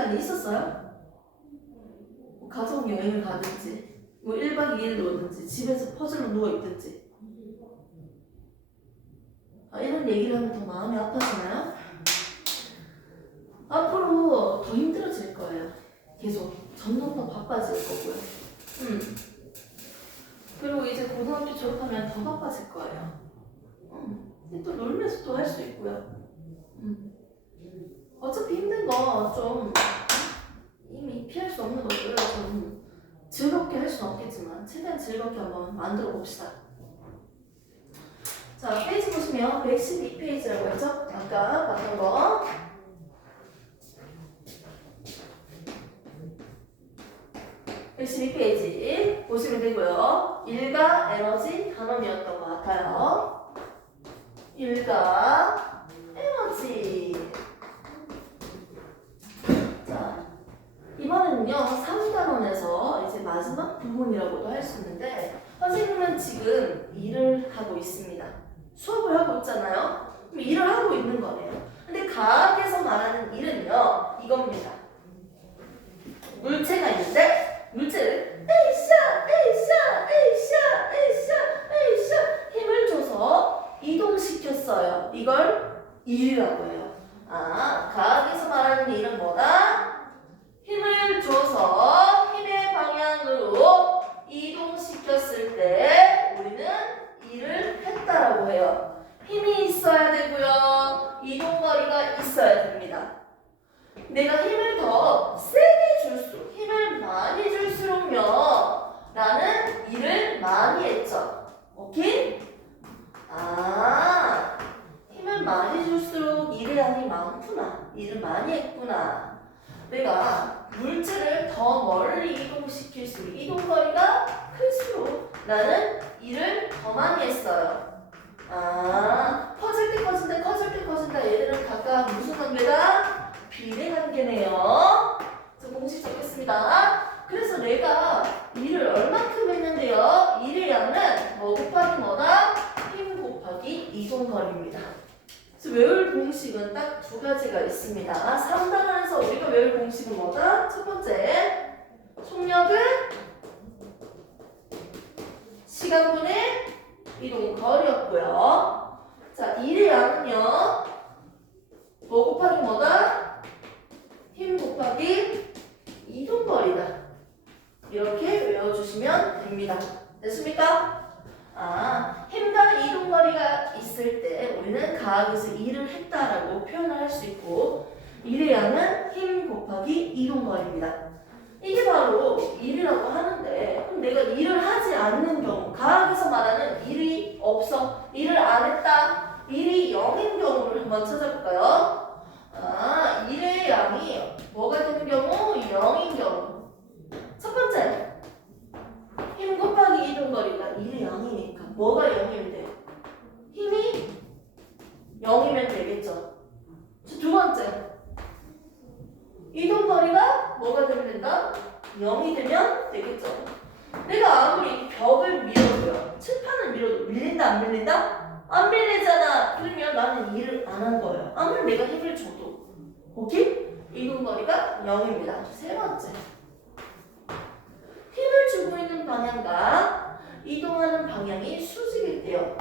시간이 있었어요? 뭐 가족 여행을 가든지 뭐 1박 2일 놀든지 집에서 퍼즐로 누워있든지 이런 얘기를 하면 더 마음이 아파지나요? 앞으로 더 힘들어질 거예요. 계속 점점 더 바빠질 거고요. 그리고 이제 고등학교 졸업하면 더 바빠질 거예요. 또 놀면서 또 할 수 있고요. 어차피 힘든 거 좀 이미 피할 수 없는 거고요. 좀 즐겁게 할 수는 없겠지만 최대한 즐겁게 한번 만들어 봅시다. 자, 페이지 보시면 112페이지라고 했죠? 아까 봤던 거. (112페이지) 보시면 되고요. 일가 에너지 단원이었던 것 같아요. 일가 에너지. 자, 이번에는요 3단원에서 이제 마지막 부분이라고도 할 수 있는데 선생님은 지금 일을 하고 있습니다. 수업을 하고 있잖아요. 그럼 일을 하고 있는 거네요. 근데 과학에서 말하는 일은요 이겁니다. 물체가 있는데 물체를 에이샤 힘을 줘서 이동시켰어요. 이걸 일이라고 해요. 과학에서 말하는 일은 뭐다? 힘을 줘서 힘의 방향으로 이동시켰을 때 우리는 일을 했다라고 해요. 힘이 있어야 되고요. 이동거리가 있어야 됩니다. 내가 힘을 더 세게 줄수록, 힘을 많이 줄수록요 나는 일을 많이 했죠. 오케이? 힘을 많이 줄수록 일의 양이 많구나. 일을 많이 했구나. 내가 물체를 더 멀리 이동시킬수록, 이동거리가 클수록 나는 일을 더 많이 했어요. 커질 때 커진다. 얘들은 각각 무슨 관계다? 비례관계네요. 저 공식 적겠습니다. 그래서 내가 일을 얼만큼 했는데요. 일의 양은 뭐 곱하기 뭐다? 힘 곱하기 이동거리입니다. 그래서 외울 공식은 딱 두 가지가 있습니다. 3단원에서 우리가 외울 공식은 뭐다? 첫 번째, 속력은 시간분의 이동거리였고요. 자, 일의 양은요. 뭐 곱하기 뭐다? 힘 곱하기 이동거리다. 이렇게 외워주시면 됩니다. 됐습니까? 힘과 이동거리가 있을 때 우리는 과학에서 일을 했다라고 표현을 할 수 있고 일의 양은 힘 곱하기 이동거리입니다. 이게 바로 일이라고 하는데 그럼 내가 일을 하지 않는 경우 과학에서 말하는 일이 없어. 일을 안 했다. 일이 0인 경우를 한번 찾아볼까요? 일의 양이 뭐가 되는 경우? 0인 경우. 첫 번째, 힘 곱하기 이동거리가 일의 양이니까 뭐가 0이면 돼요? 힘이 0이면 되겠죠. 두 번째, 이동거리가 뭐가 되면 된다? 0이 되면 되겠죠. 내가 아무리 벽을 밀어도요, 칠판을 밀어도 밀린다 안 밀린다? 안 밀리잖아. 그러면 나는 일을 안 한 거예요. 아무리 내가 힘을 줘도. 오케이? 이동거리가 0입니다. 세 번째, 힘을 주고 있는 방향과 이동하는 방향이 수직일 때요.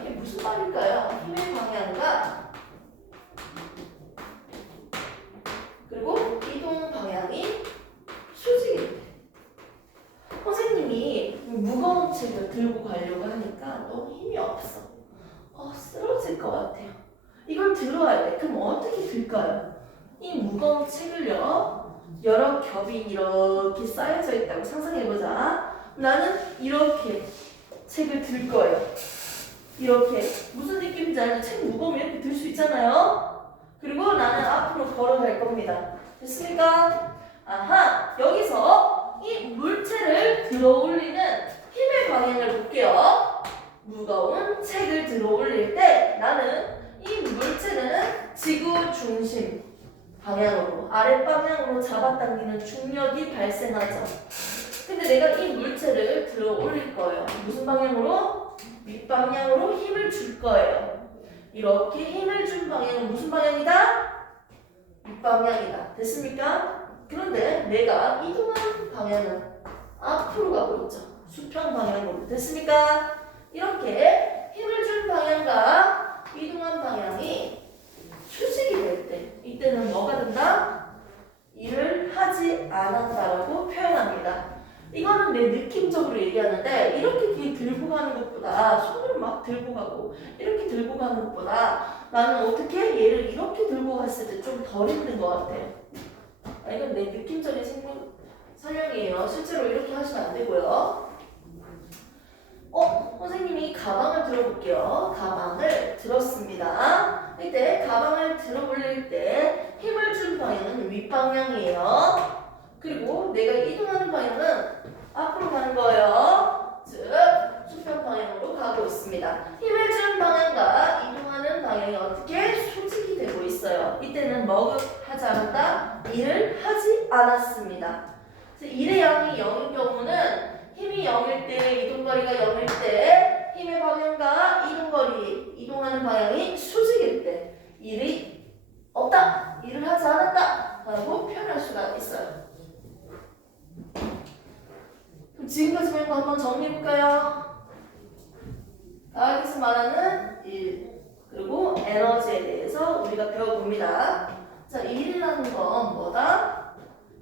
이게 무슨 말일까요? 힘의 방향과 그리고 이동 방향이 수직일 때. 선생님이 무거운 책을 들고 가려고 하니까 너무 힘이 없어. 쓰러질 것 같아요. 이걸 들어야 돼. 그럼 어떻게 들까요? 이 무거운 책을요, 여러 겹이 이렇게 쌓여져 있다고 상상해보자. 나는 이렇게 책을 들 거예요. 이렇게. 무슨 느낌인지 알죠? 책 무거우면 이렇게 들 수 있잖아요. 그리고 나는 앞으로 걸어갈 겁니다. 됐습니까? 여기서 이 물체를 들어 올리는 힘의 방향을 볼게요. 무거운 책을 들어 올릴 때 나는 이 물체는 지구 중심 방향으로, 아랫방향으로 잡아당기는 중력이 발생하죠. 근데 내가 이 물체를 들어 올릴 거예요. 무슨 방향으로? 윗방향으로 힘을 줄 거예요. 이렇게 힘을 준 방향은 무슨 방향이다? 윗방향이다. 됐습니까? 그런데 내가 이동하는 방향은 앞으로 가고 있죠. 수평 방향으로. 됐습니까? 이렇게 힘을 준 방향과 이동한 방향이 수직이 될 때, 이때는 뭐가 된다? 일을 하지 않았다라고 표현합니다. 이거는 내 느낌적으로 얘기하는데, 이렇게 뒤에 들고 가는 것보다, 손을 막 들고 가고 이렇게 들고 가는 것보다 나는 어떻게 얘를 이렇게 들고 갔을 때 좀 덜 힘든 것 같아요. 이건 내 느낌적인 설명이에요. 실제로 이렇게 하시면 안 되고요. 선생님이 가방을 들어볼게요. 가방을 들었습니다. 이때 가방을 들어 올릴 때 힘을 준 방향은 윗방향이에요. 그리고 내가 이동하는 방향은 앞으로 가는 거예요. 즉, 수평 방향으로 가고 있습니다. 힘을 준 방향과 이동하는 방향이 어떻게 수직이 되고 있어요. 이때는 뭐 하지 않았다? 일을 하지 않았습니다. 일의 양이 0인 경우는 힘이 0일 때, 이동거리가 0일 때, 힘의 방향과 이동하는 방향이 수직일 때 일이 없다, 일을 하지 않았다 라고 표현할 수가 있어요. 그럼 지금까지 배운 거 한번 정리해볼까요? 과학에서 말하는 일, 그리고 에너지에 대해서 우리가 배워봅니다. 자, 일이라는 건 뭐다?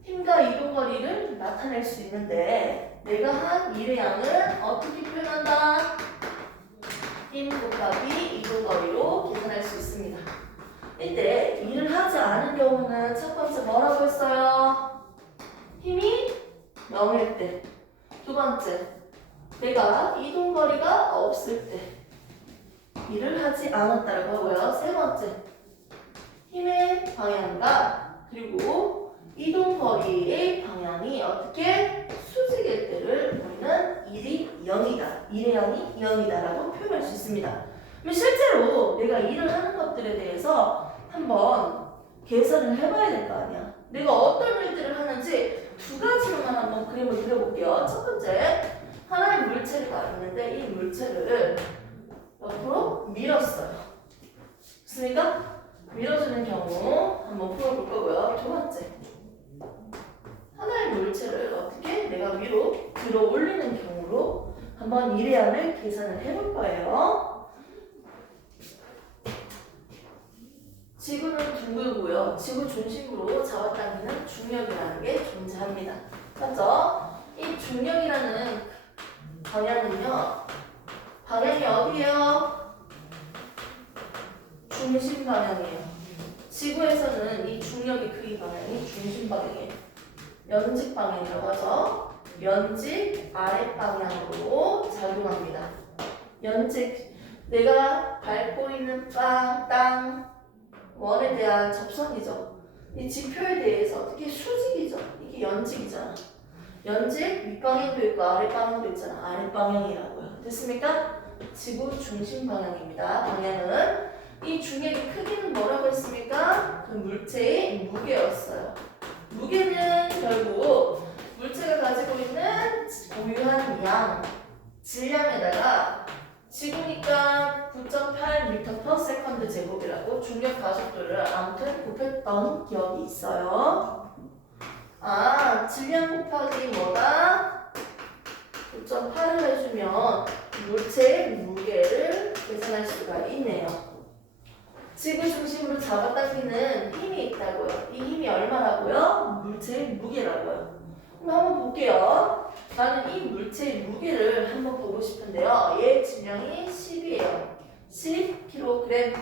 힘과 이동거리를 나타낼 수 있는데 내가 한 일의 양을 어떻게 표현한다? 힘 곱하기 이동거리로 계산할 수 있습니다. 이때 일을 하지 않은 경우는 첫 번째 뭐라고 했어요? 힘이 0일 때. 두 번째, 내가 이동거리가 없을 때 일을 하지 않았다라고 하고요. 세 번째, 힘의 방향과 그리고 이동거리의 방향이 어떻게 수직일 때를 우리는 일이 0이다, 일의 양이 0이다라고 표현할 수 있습니다. 그럼 실제로 내가 일을 하는 것들에 대해서 한번 계산을 해봐야 될 거 아니야. 내가 어떤 일들을 하는지 두 가지로만 한번 그림을 그려볼게요. 첫 번째, 하나의 물체가 있는데 이 물체를 옆으로 밀었어요. 됐습니까? 밀어주는 경우 한번 풀어볼 거고요. 두 번째, 하나의 물체를 어떻게 내가 위로 들어 올리는 경우로 한번 일의 양을 계산을 해볼 거예요. 지구는 둥글고요. 지구 중심으로 잡아당기는 중력이라는 게 존재합니다. 맞죠? 이 중력이라는 방향은요. 방향이 어디예요? 중심 방향이에요. 지구에서는 이 중력의 크기 방향이 중심 방향이에요. 연직 방향이라고 하죠. 연직 아랫 방향으로 작용합니다. 연직, 내가 밟고 있는 땅, 원에 대한 접선이죠. 이 지표에 대해서 어떻게 수직이죠. 이게 연직이잖아. 연직 윗방향도 있고 아랫방향도 있잖아. 아랫방향이라고요. 됐습니까? 지구 중심 방향입니다. 방향은 이 중력의 크기는 뭐라고 했습니까? 그 물체의 무게였어요. 무게는 결국 물체가 가지고 있는 고유한 양, 질량에다가 지구니까 9.8m/s 제곱이라고 중력 가속도를 아무튼 곱했던 기억이 있어요. 질량 곱하기 뭐다? 9.8을 해주면 물체의 무게를 계산할 수가 있네요. 지구 중심으로 잡아당기는 힘이 있다고요. 이 힘이 얼마라고요? 물체의 무게라고요. 그럼 한번 볼게요. 나는 이 물체의 무게를 한번 보고 싶은데요. 얘 질량이 10이에요. 10kg.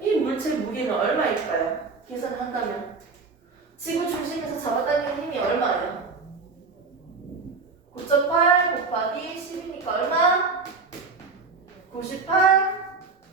이 물체의 무게는 얼마일까요? 계산한다면 지구 중심에서 잡아당기는 힘이 얼마예요? 9.8 곱하기 10이니까 얼마? 98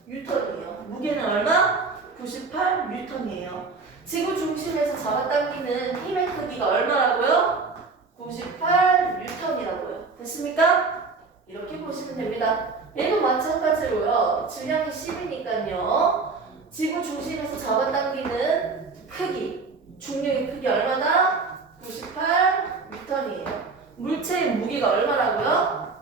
뉴턴이에요. 무게는 얼마? 98 뉴턴이에요. 지구 중심에서 잡아당기는 힘의 크기가 얼마라고요? 98 뉴턴이라고요. 됐습니까? 이렇게 보시면 됩니다. 얘도 마찬가지로요. 질량이 10이니까요. 지구 중심에서 잡아당기는 크기, 중력의 크기 얼마나? 98 뉴턴이에요. 물체의 무게가 얼마라고요?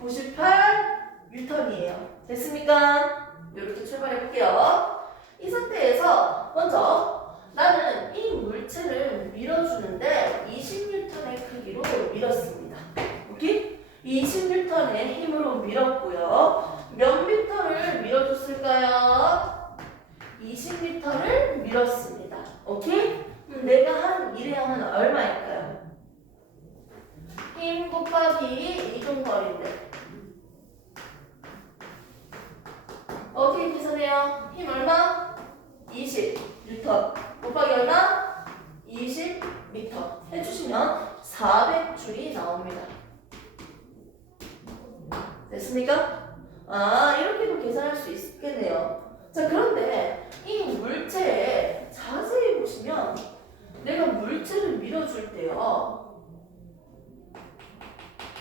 98 뉴턴이에요. 됐습니까? 이렇게 출발해 볼게요. 이 상태에서 먼저 10N을 밀었습니다. 오케이? 그럼 내가 한 일의 양은 얼마일까요? 힘 곱하기 이동거리인데 어떻게 계산해요? 힘 얼마? 20N 곱하기 얼마? 20m 해주시면 400줄이 나옵니다. 됐습니까? 아, 이렇게도 계산할 수 있겠네요. 자, 그런데 이 물체에 자세히 보시면 내가 물체를 밀어줄 때요,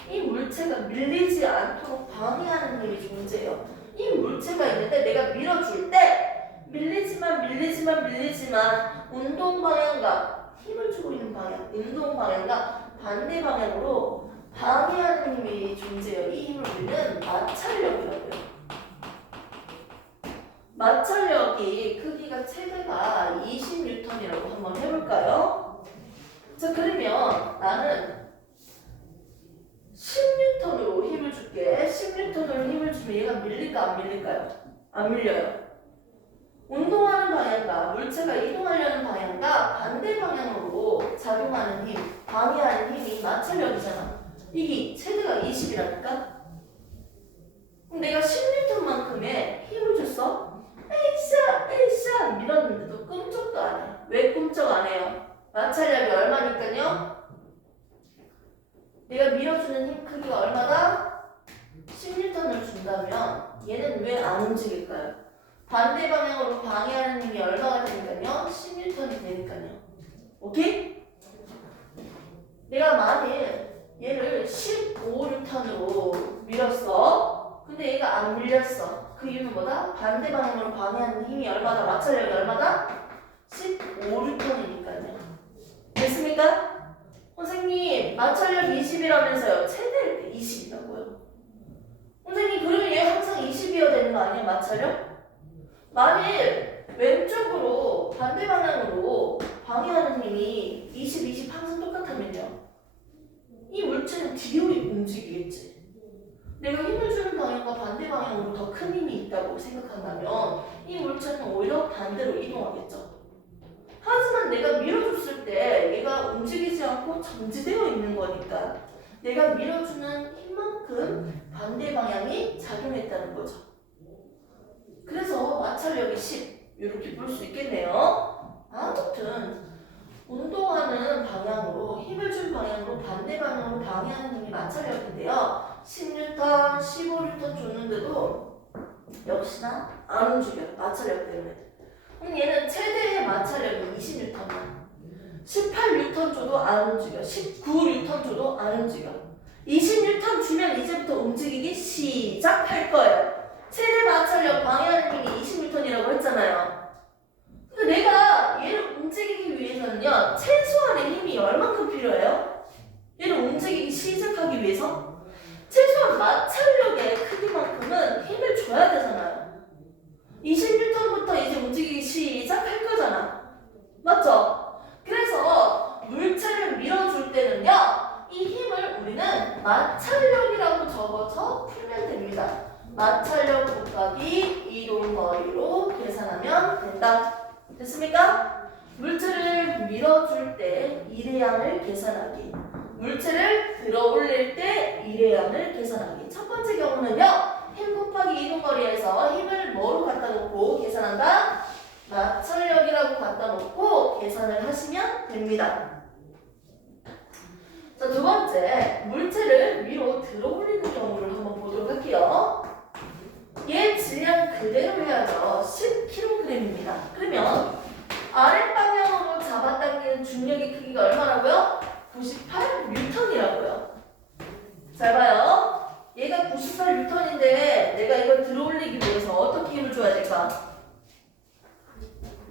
이 물체가 밀리지 않도록 방해하는 힘이 존재해요. 이 물체가 있는데 내가 밀어줄 때 밀리지만 운동 방향과 힘을 주고 있는 방향, 운동 방향과 반대 방향으로 방해하는 힘이 존재해요. 이 힘을 우리는 마찰력이라고요. 마찰력이 크기가 최대가 20N이라고 한번 해볼까요? 자, 그러면 나는 10N으로 힘을 줄게. 10N으로 힘을 주면 얘가 밀릴까 안 밀릴까요? 안 밀려요. 운동하는 방향과 물체가 이동하려는 방향과 반대 방향으로 작용하는 힘, 방해하는 힘이 마찰력이잖아. 이게 최대가 20이라니까? 그럼 내가 10N만큼의 힘을 줬어? 에이샤 밀었는데도 꿈쩍도 안 해. 왜 꿈쩍 안 해요? 마찰력이 얼마니까요? 내가 밀어주는 힘 크기가 얼마다? 10N을 준다면 얘는 왜 안 움직일까요? 반대 방향으로 방해하는 힘이 얼마가 되니까요? 10N이 되니까요. 오케이? 내가 만일 얘를 15N으로 밀었어. 근데 얘가 안 밀렸어. 그 이유는 뭐다? 반대 방향으로 방해하는 힘이 얼마다? 마찰력이 얼마다? 15N이니까요. 됐습니까? 선생님, 마찰력 20이라면서요. 최대일 때 20이라고요. 선생님, 그러면 얘 항상 20이어야 되는 거 아니야? 마찰력? 만일 왼쪽으로 반대 방향으로 방해하는 힘이 20 항상 똑같다면요. 이 물체는 뒤로 움직이겠지. 내가 힘을 주는 방향과 반대 방향으로 더 큰 힘이 있다고 생각한다면 이 물체는 오히려 반대로 이동하겠죠. 하지만 내가 밀어줬을 때 얘가 움직이지 않고 정지되어 있는 거니까 내가 밀어주는 힘만큼 반대 방향이 작용했다는 거죠. 그래서 마찰력이 10 이렇게 볼 수 있겠네요. 아무튼 운동하는 방향으로 힘을 준 방향으로 반대 방향으로 방해하는 힘이 마찰력인데요. 10N, 15N 줬는데도 역시나 안 움직여요. 마찰력 때문에. 그럼 얘는 최대의 마찰력이 20N만. 18N 줘도 안 움직여. 19N 줘도 안 움직여. 20N 주면 이제부터 움직이기 시작할 거예요. 최대 마찰력 방해하는 힘이 20N이라고 했잖아요. 근데 내가 얘를 움직이기 위해서는요, 최소한의 힘이 얼만큼 필요해요? 얘를 움직이기 시작하기 위해서? 최소한 마찰력의 크기만큼은 힘을 줘야 되잖아요. 20N부터 이제 움직이기 시작할 거잖아. 맞죠? 그래서 물체를 밀어줄 때는요, 이 힘을 우리는 마찰력이라고 적어서 풀면 됩니다. 마찰력 곱하기 이동거리로 계산하면 된다. 됐습니까? 물체를 밀어줄 때 일의 양을 계산하기, 물체를 들어 올릴 때 일의 양을 계산하기. 첫 번째 경우는요, 힘 곱하기 이동거리에서 힘을 뭐로 갖다 놓고 계산한다? 마찰력이라고 갖다 놓고 계산을 하시면 됩니다. 자, 두 번째, 물체를 위로 들어 올리는 경우를 한번 보도록 할게요. 얘 질량 그대로 해야죠. 10kg입니다. 그러면 아랫방향으로 잡아당기는 중력의 크기가 얼마라고요? 98N이라고요. 잘 봐요. 얘가 98N인데 내가 이걸 들어 올리기 위해서 어떻게 힘을 줘야 될까?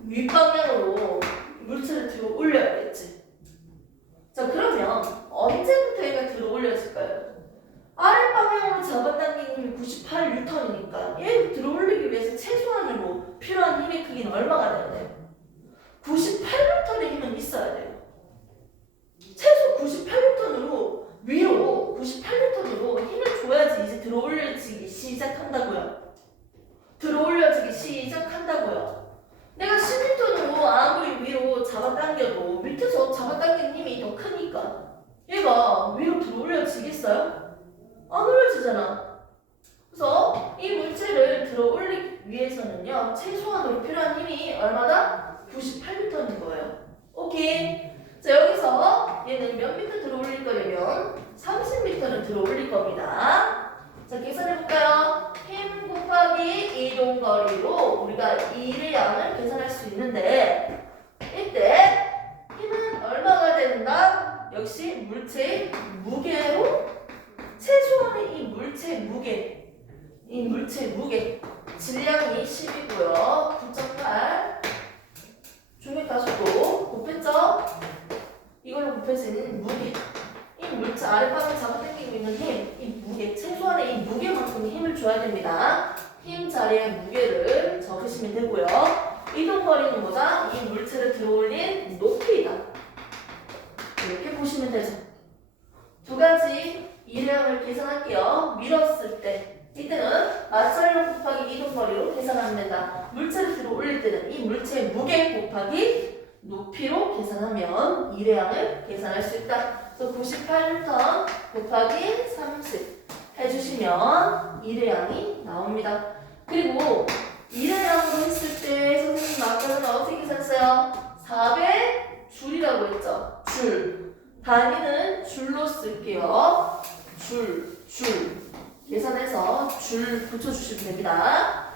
윗방향으로 물체를 들어 올려야겠지. 자, 그러면 언제부터 얘가 들어 올려질까요? 아랫방향으로 잡아당기는 힘이 98N이니까 얘를 들어 올리기 위해서 최소한으로 필요한 힘의 크기는 얼마가 돼야 돼요? 98N의 힘은 있어야 돼요. 최소 98N으로 위로 98N으로 힘을 줘야지 이제 들어 올려지기 시작한다고요. 들어 올려지기 시작한다고요. 내가 10N으로 아무리 위로 잡아당겨도 밑에서 잡아당긴 힘이 더 크니까 얘가 위로 들어올려지겠어요? 안 올려지잖아. 그래서 이 물체를 들어 올리기 위해서는요, 최소한으로 필요한 힘이 얼마다? 98N인 거예요. 오케이. 자, 여기서 얘는 몇 미터 들어 올릴 거냐면 30m를 들어 올릴 겁니다. 자, 계산해볼까요? 힘 곱하기 이동거리로 우리가 일의 양을 계산할 수 있는데, 이때 힘은 얼마가 된다? 역시 물체의 무게로 최소한의 이 물체의 무게 질량이 10이고요. 9.8 중력 가속도 곱했죠? 이걸로 곱해지는 무게, 이 물체 아랫방을 잡아당기고 있는 힘, 이 무게, 최소한의 이 무게만큼의 힘을 줘야 됩니다. 힘 자리에 무게를 적으시면 되고요. 이동거리는 뭐다? 이 물체를 들어올린 높이다. 이렇게 보시면 되죠. 두 가지 일량을 계산할게요. 밀었을 때 이때는 마찰력 곱하기 이동거리로 계산하면 된다. 물체를 들어 올릴 때는 이 물체의 무게 곱하기 높이로 계산하면 일의 양을 계산할 수 있다. 그래서 98N 곱하기 30 해주시면 일의 양이 나옵니다. 그리고 일의 양으로 했을 때 선생님 아까는 어떻게 계산했어요? 4배 줄이라고 했죠. 줄. 단위는 줄로 쓸게요. 줄. 계산해서 줄 붙여주시면 됩니다.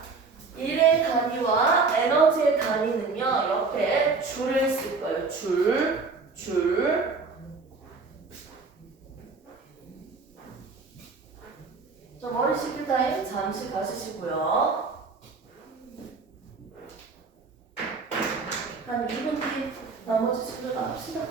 일의 단위와 에너지의 단위는요, 옆에 줄을 쓸 거예요. 줄. 자, 머리 식힐 타임 잠시 가지시고요. 한 2분 뒤 나머지 친구들 합시다.